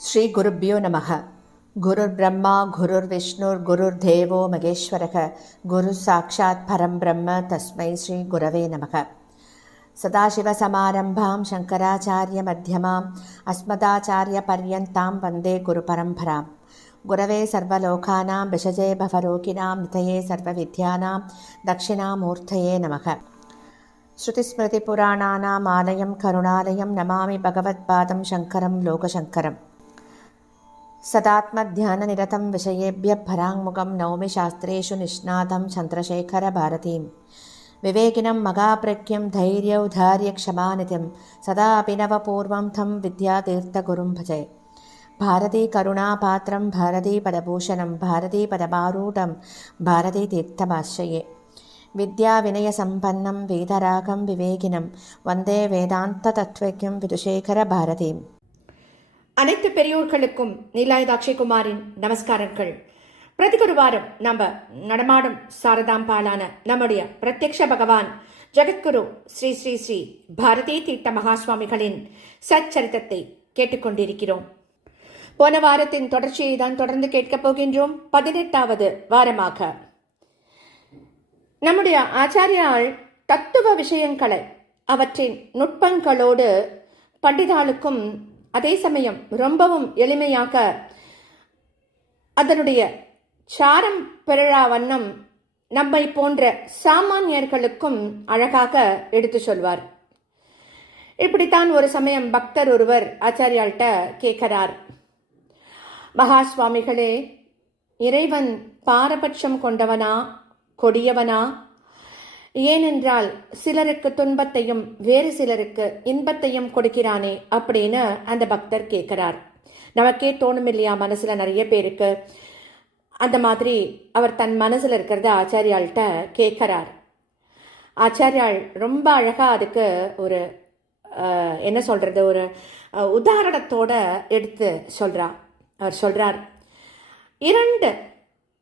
ஸ்ரீ குருப்யோ நமக. குருர் பிரம்மா குருர் விஷ்ணுர் குருர் தேவோ மகேஸ்வரக குரு சாட்சாத் பரம் பிரம்ம தஸ்மை ஸ்ரீ குரவே நமக. சதாசிவசமாரம்பாம் சங்கராச்சாரிய மத்தியமாம் அஸ்மதாச்சாரிய பர்யந்தாம் வந்தே குரு பரம்பராம். குரவே சர்வலோகானாம் விஷஜே பவரோகிணாம் நிதயே சர்வவித்யானாம் தட்சிணாமூர்த்தயே நமக. ஸ்ருதிஸ்மிருதிபுராணானாம் ஆலயம் கருணாலயம் நமாமி பகவத்பாதம் சங்கரம் லோகசங்கரம். सदात्मध्याननिरतं विषयेभ्यः पराङ्मुखं नौमि शास्त्रेषु निष्णातं चन्द्रशेखरभारतीं. विवेकिनं मगाप्रज्ञं धैर्यौधार्यक्षमानिधिं सदा अभिनवपूर्वं तं विद्यातीर्थगुरुं भजे. भारतीकरुणापात्रं भारतीपदभूषणं भारतीपदमारूढं भारतीतीर्थमाश्रये. विद्याविनयसम्पन्नं वेदरागं विवेकिनं वन्दे वेदान्ततत्त्वज्ञं विदुशेखरभारतीम्. அனைத்து பெரியோர்களுக்கும் நீலாயுதாட்சி குமாரின் நமஸ்காரங்கள். பிரதிகொரு வாரம் நம்ம நடமாடும் சாரதாம்பாலான நம்முடைய பிரத்யக்ஷ பகவான் ஜெகத்குரு ஸ்ரீ ஸ்ரீ ஸ்ரீ பாரதி தீர்த்த மகாஸ்வாமிகளின் சச்சரித்தத்தை கேட்டுக்கொண்டிருக்கிறோம். போன வாரத்தின் தொடர்ச்சியை தான் தொடர்ந்து கேட்கப் போகின்றோம். 18வது வாரமாக நம்முடைய ஆச்சாரியால் தத்துவ விஷயங்களை அவற்றின் நுட்பங்களோடு பண்டிதாளுக்கும் அதே சமயம் ரொம்பவும் எளிமையாக அதனுடைய சாரம் பெறா வண்ணம் நம்மை போன்ற சாமானியர்களுக்கும் அழகாக எடுத்து சொல்வார். இப்படித்தான் ஒரு சமயம் பக்தர் ஒருவர் ஆச்சாரியால்கிட்ட கேட்கிறார், மகா சுவாமிகளே, இறைவன் பாரபட்சம் கொண்டவனா கொடியவனா? ஏனென்றால் சிலருக்கு துன்பத்தையும் வேறு சிலருக்கு இன்பத்தையும் கொடுக்கிறானே அப்படின்னு அந்த பக்தர் கேட்கிறார். நமக்கே தோணும் இல்லையா, மனசுல நிறைய பேருக்கு அந்த மாதிரி அவர் தன் மனசுல இருக்கிறத ஆச்சாரியால்கிட்ட கேட்கிறார். ஆச்சாரியால் ரொம்ப அழகா அதுக்கு ஒரு என்ன சொல்றது, ஒரு உதாரணத்தோட எடுத்து சொல்றார். அவர் சொல்றார், 2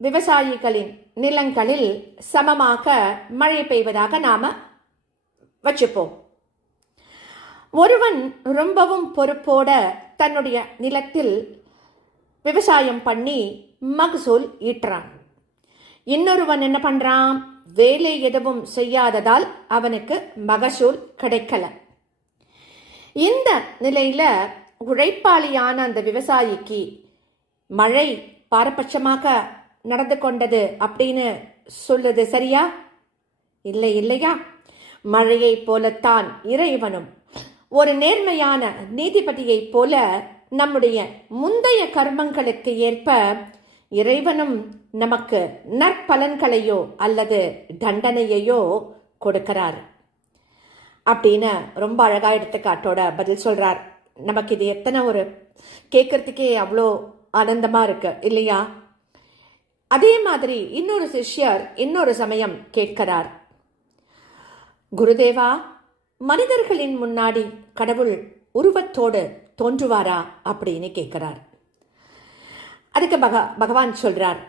விவசாயிகளின் நிலங்களில் சமமாக மழை பெய்வதாக நாம வச்சுப்போம். ஒருவன் ரொம்பவும் பொறுப்போட தன்னுடைய நிலத்தில் விவசாயம் பண்ணி மகசூல் ஈட்டுறான். இன்னொருவன் என்ன பண்றான், வேலை எதுவும் செய்யாததால் அவனுக்கு மகசூல் கிடைக்கல. இந்த நிலையில உழைப்பாளியான அந்த விவசாயிக்கு மழை பாரபட்சமாக நடந்து கொண்டது அப்படின்னு சொல்லுது சரியா? இல்லை இல்லையா? மழையை போலத்தான் இறைவனும் ஒரு நேர்மையான நீதிபதியை போல நம்முடைய முந்தைய கர்மங்களுக்கு ஏற்ப இறைவனும் நமக்கு நற்பலன்களையோ அல்லது தண்டனையையோ கொடுக்கிறார் அப்படின்னு ரொம்ப அழகா எடுத்துக்காட்டோட பதில் சொல்றார். நமக்கு இது எத்தனை ஒரு கேட்கறதுக்கே அவ்வளோ ஆனந்தமா இருக்கு இல்லையா? அதே மாதிரி இன்னொரு சிஷ்யர் இன்னொரு சமயம் கேட்கிறார், குருதேவா, மனிதர்களின் முன்னாடி கடவுள் உருவத்தோடு தோன்றுவாரா அப்படின்னு கேட்கிறார். அதுக்கு பகவான் சொல்றார்,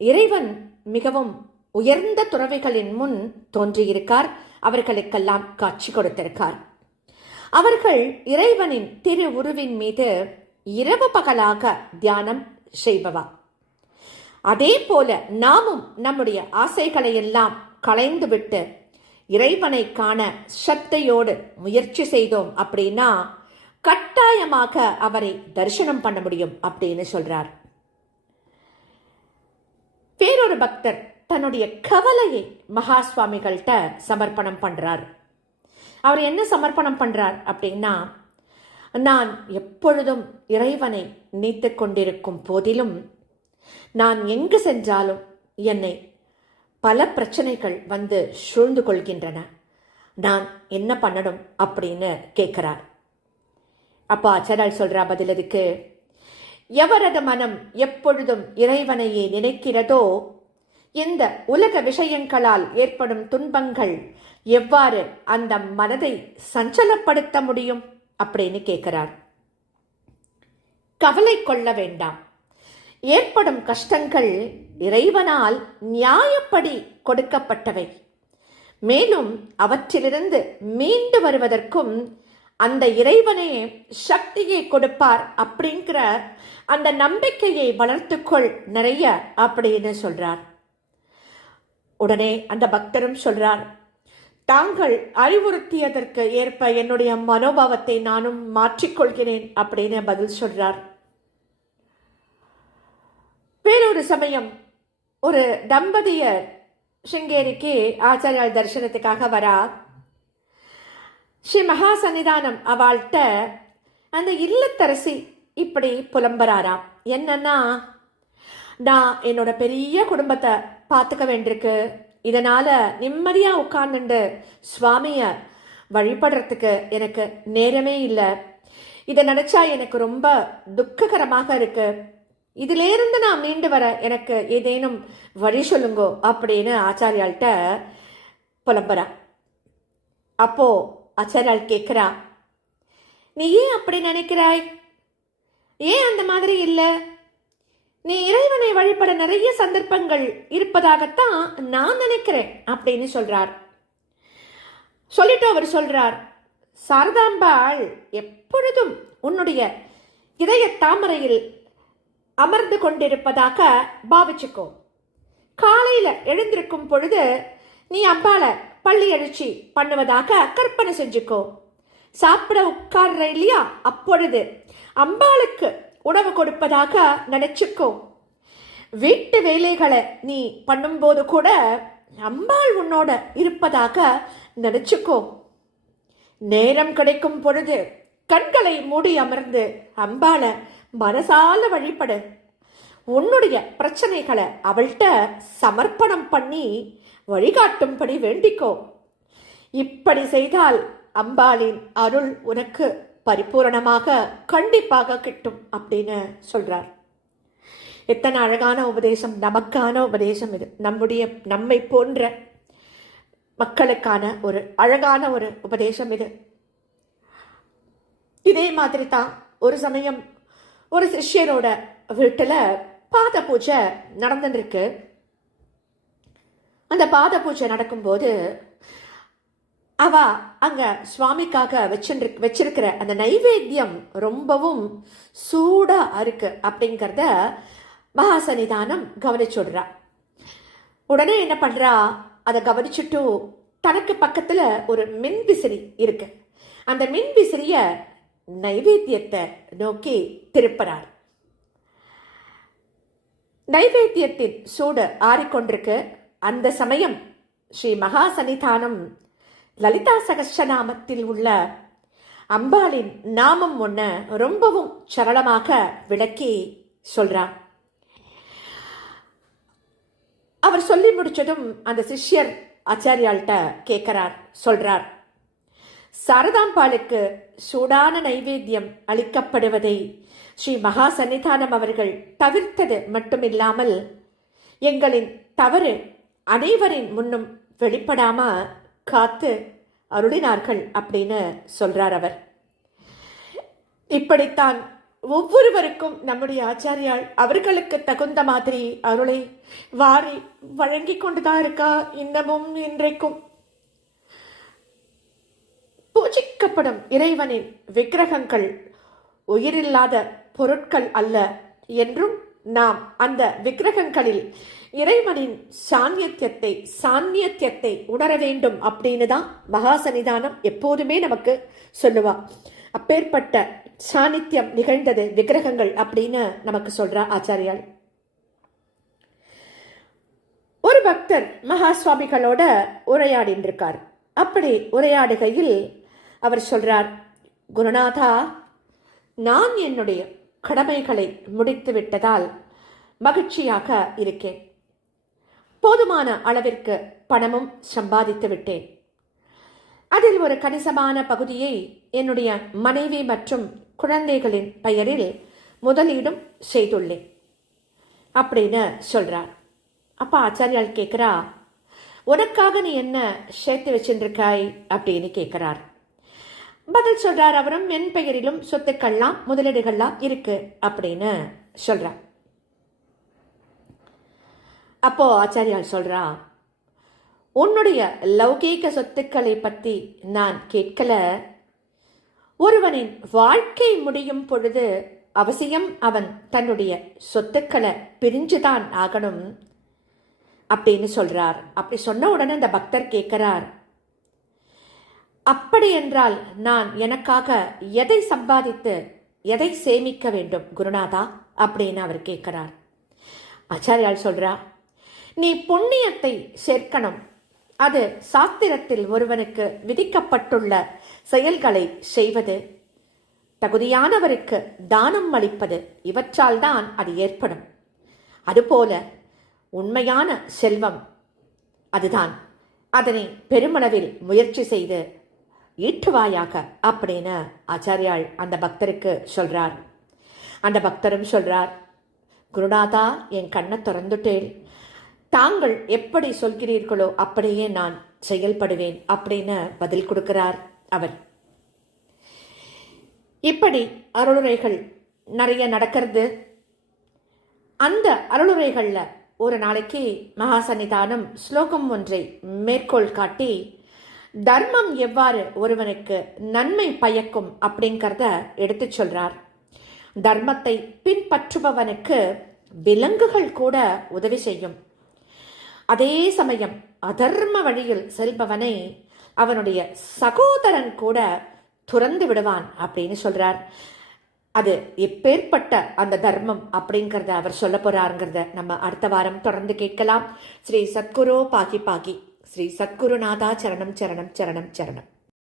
இறைவன் மிகவும் உயர்ந்த துறவிகளின் முன் தோன்றியிருக்கார், அவர்களுக்கெல்லாம் காட்சி கொடுத்திருக்கார். அவர்கள் இறைவனின் திரு உருவின் மீது இரவு பகலாக தியானம் செய்பவா. அதே போல நாமும் நம்முடைய ஆசைகளை எல்லாம் களைந்துவிட்டு இறைவனை காண சக்தியோடு முயற்சி செய்தோம் அப்படின்னா கட்டாயமாக அவரை தரிசனம் பண்ண முடியும் அப்படின்னு சொல்றார். வேறொரு பக்தர் தன்னுடைய கவலையை மகா சுவாமிகள்கிட்ட சமர்ப்பணம் பண்றார். அவர் என்ன சமர்ப்பணம் பண்றார் அப்படின்னா, நான் எப்பொழுதும் இறைவனை நினைத்து கொண்டிருக்கும் போதிலும் நான் எங்கு சென்றாலும் என்னை பல பிரச்சனைகள் வந்து சூழ்ந்து கொள்கின்றன, நான் என்ன பண்ணணும் அப்படின்னு கேட்கிறார். அப்போ ஆச்சாரியால் சொல்றா பதில் அதுக்கு, எவரது மனம் எப்பொழுதும் இறைவனையே நினைக்கிறதோ இந்த உலக விஷயங்களால் ஏற்படும் துன்பங்கள் எவ்வாறு அந்த மனதை சஞ்சலப்படுத்த முடியும் அப்படின்னு கேட்கிறார். கவலை கொள்ள வேண்டாம், ஏற்படும் கஷ்டங்கள் இறைவனால் நியாயப்படி கொடுக்கப்பட்டவை. மேலும் அவற்றிலிருந்து மீண்டு வருவதற்கும் அந்த இறைவனே சக்தியை கொடுப்பார் அப்படிங்கிற அந்த நம்பிக்கையை வளர்த்துக்கொள் நிறைய அப்படின்னு சொல்றார். உடனே அந்த பக்தரும் சொல்றார், தாங்கள் அறிவுறுத்தியதற்கு ஏற்ப என்னுடைய மனோபாவத்தை நானும் மாற்றிக்கொள்கிறேன் அப்படின்னு பதில் சொல்றார். வேறொரு சமயம் ஒரு தம்பதியர் சிங்கேரிக்கு ஆச்சாரியால் தரிசனத்துக்காக வரா. ஸ்ரீ மகா சன்னிதானம் அவள்கிட்ட அந்த இல்லத்தரசி இப்படி புலம்பராராம். என்னன்னா, நான் என்னோட பெரிய குடும்பத்தை பார்த்துக்க வேண்டியிருக்கு, இதனால நிம்மதியா உட்கார்ந்துட்டு சுவாமிய வழிபடுறதுக்கு எனக்கு நேரமே இல்லை, இதை நினைச்சா எனக்கு ரொம்ப துக்ககரமாக இருக்கு, இதிலிருந்து நான் மீண்டு வர எனக்கு ஏதேனும் வழி சொல்லுங்கோ அப்படின்னு ஆச்சாரியால்கிட்ட புலம்புறா. அப்போ ஆச்சாரியால் கேட்கிறா, நீ ஏன் அப்படி நினைக்கிறாய்? ஏன் அந்த மாதிரி இல்லை? நீ இறைவனை வழிபட நிறைய சந்தர்ப்பங்கள் இருப்பதாகத்தான் நான் நினைக்கிறேன் அப்படின்னு சொல்றார். சொல்லிட்டு அவர் சொல்றார், சாரதாம்பாள் எப்பொழுதும் உன்னுடைய இதய தாமரையில் அமர்ந்து கொண்டிருப்பதாக பாவிச்சுக்கோ. காலையில எழுந்திருக்கும் பொழுது நீ அம்பாளை பள்ளி எழுச்சி பண்ணுவதாக கற்பனை செஞ்சுக்கோ. சாப்பிட உட்கார்ற இல்லையா, அப்பொழுது அம்பாளுக்கு உணவு கொடுப்பதாக நினைச்சுக்கோ. வீட்டு வேலைகளை நீ பண்ணும்போது கூட அம்பாள் உன்னோட இருப்பதாக நினைச்சுக்கோ. நேரம் கிடைக்கும் பொழுது கண்களை மூடி அமர்ந்து அம்பாளை மனசால வழிபடு. உன்னுடைய பிரச்சனைகளை அவள்கிட்ட சமர்ப்பணம் பண்ணி வழிகாட்டும்படி வேண்டிக்கோ. இப்படி செய்தால் அம்பாளின் அருள் உனக்கு பரிபூரணமாக கண்டிப்பாக கிட்டும் அப்படின்னு சொல்றார். எத்தனை அழகான உபதேசம், நமக்கான உபதேசம் இது. நம்மை போன்ற மக்களுக்கான ஒரு அழகான ஒரு உபதேசம் இது. இதே மாதிரி தான் ஒரு சமயம் ஒரு சிஷ்யரோட வீட்டுல பாத பூஜை நடந்துருக்கு. அந்த பாத பூஜை நடக்கும்போது அவ அங்க சுவாமிக்காக வச்சிருக்கிற அந்த நைவேத்தியம் ரொம்பவும் சூடா இருக்கு அப்படிங்கிறத மகாசன்னிதானம் கவனிச்சுடுறா. உடனே என்ன பண்றா, அதை கவனிச்சுட்டு தனக்கு பக்கத்துல ஒரு மின்விசிறி இருக்கு, அந்த மின்விசிறிய நைவேத்தியத்தை நோக்கி திருப்புறார். நைவேத்தியத்தின் சூடு ஆறிக்கொண்டிருக்கு. அந்த சமயம் ஸ்ரீ மகா சன்னிதானம் லலிதா சகஸ்ரநாமத்தில் உள்ள அம்பாளின் நாமம் ஒன்ன ரொம்பவும் சரளமாக விளக்கி சொல்றார். அவர் சொல்லி முடிச்சதும் அந்த சிஷ்யர் ஆச்சாரியால்கிட்ட கேட்கிறார், சொல்றார், சாரதாம்பாளுக்கு சூடான நைவேத்தியம் அளிக்கப்படுவதை ஸ்ரீ மகா சன்னிதானம் அவர்கள் தவிர்த்தது மட்டுமில்லாமல் எங்களின் தவறு அனைவரின் முன்னும் வெளிப்படாம காத்து அருளினார்கள் அப்படின்னு சொல்றார் அவர். இப்படித்தான் ஒவ்வொருவருக்கும் நம்முடைய ஆச்சாரியால் அவர்களுக்கு தகுந்த மாதிரி அருளை வாரி வழங்கி கொண்டுதான் இருக்கா இன்னமும் இன்றைக்கும். பூஜிக்கப்படும் இறைவனின் விக்கிரகங்கள் உயிரில்லாத பொருட்கள் அல்ல என்றும் நாம் அந்த விக்கிரகங்களில் இறைவனின் சாநித்தியத்தை உணர வேண்டும் அப்படின்னு தான் மகா சன்னிதானம் எப்போதுமே நமக்கு சொல்லுவா. அப்பேற்பட்ட சாநித்தியம் நிகழ்ந்தது விக்கிரகங்கள் அப்படின்னு நமக்கு சொல்றா ஆச்சாரியால். ஒரு பக்தர் மகா சுவாமிகளோட உரையாடின்னு இருக்கார். அப்படி உரையாடுகையில் அவர் சொல்றார், குருநாதா, நான் என்னுடைய கடமைகளை முடித்து விட்டதால் மகிழ்ச்சியாக இருக்கேன். போதுமான அளவிற்கு பணமும் சம்பாதித்து விட்டேன். அதில் ஒரு கணிசமான பகுதியை என்னுடைய மனைவி மற்றும் குழந்தைகளின் பெயரில் முதலீடும் செய்துள்ளேன் அப்படின்னு சொல்றார். அப்ப ஆச்சாரியால் கேட்கிறா, உனக்காக நீ என்ன சேர்த்து வச்சிருக்காய் அப்படின்னு கேட்கிறார். பதில் சொல்றார் அவரும், என் பெயரிலும் சொத்துக்கள்லாம் முதலீடுகள்லாம் இருக்கு அப்படின்னு சொல்றார். அப்போ ஆச்சாரியால் சொல்றா, உன்னுடைய லௌகீக சொத்துக்களை பத்தி நான் கேட்கல, ஒருவனின் வாழ்க்கை முடியும் பொழுது அவசியம் அவன் தன்னுடைய சொத்துக்களை பிரிஞ்சுதான் ஆகணும் அப்படின்னு சொல்றார். அப்படி சொன்ன உடனே அந்த பக்தர் கேட்கிறார், அப்படி என்றால் நான் எனக்காக எதை சம்பாதித்து எதை சேமிக்க வேண்டும் குருநாதா அப்படின்னு அவர் கேட்கிறார். ஆச்சாரியால் சொல்றா, நீ புண்ணியத்தை சேர்க்கணும். அது சாஸ்திரத்தில் ஒருவனுக்கு விதிக்கப்பட்டுள்ள செயல்களை செய்வது, தகுதியானவருக்கு தானம் அளிப்பது, இவற்றால் தான் அது ஏற்படும். அதுபோல உண்மையான செல்வம் அதுதான். அதனை பெருமளவில் முயற்சி செய்து ஈட்டுவாயாக அப்படின்னு ஆச்சாரியால் அந்த பக்தருக்கு சொல்றார். அந்த பக்தரும் சொல்றார், குருநாதா, என் கண்ணை திறந்துட்டேன். தாங்கள் எப்படி சொல்கிறீர்களோ அப்படியே நான் செயல்படுவேன் அப்படின்னு பதில் கொடுக்கிறார் அவர். இப்படி அருளுரைகள் நிறைய நடக்கிறது. அந்த அருளுரைகள்ல ஒரு நாளைக்கு மகா சன்னிதானம் ஸ்லோகம் ஒன்றை மேற்கோள் காட்டி தர்மம் எவ்வாறு ஒருவனுக்கு நன்மை பயக்கும் அப்படிங்கிறத எடுத்து சொல்றார். தர்மத்தை பின்பற்றுபவனுக்கு விலங்குகள் கூட உதவி செய்யும். அதே சமயம் அதர்ம வழியில் செல்பவனை அவனுடைய சகோதரன் கூட துறந்து விடுவான் அப்படின்னு சொல்றார். அது எப்பேற்பட்ட அந்த தர்மம் அப்படிங்கிறத அவர் சொல்ல போறாருங்கிறத நம்ம அடுத்த வாரம் தொடர்ந்து கேட்கலாம். ஸ்ரீ சத்குரு பாகி பாகி. ஸ்ரீ சத்குருநாதா சரணம் சரணம் சரணம் சரணம்.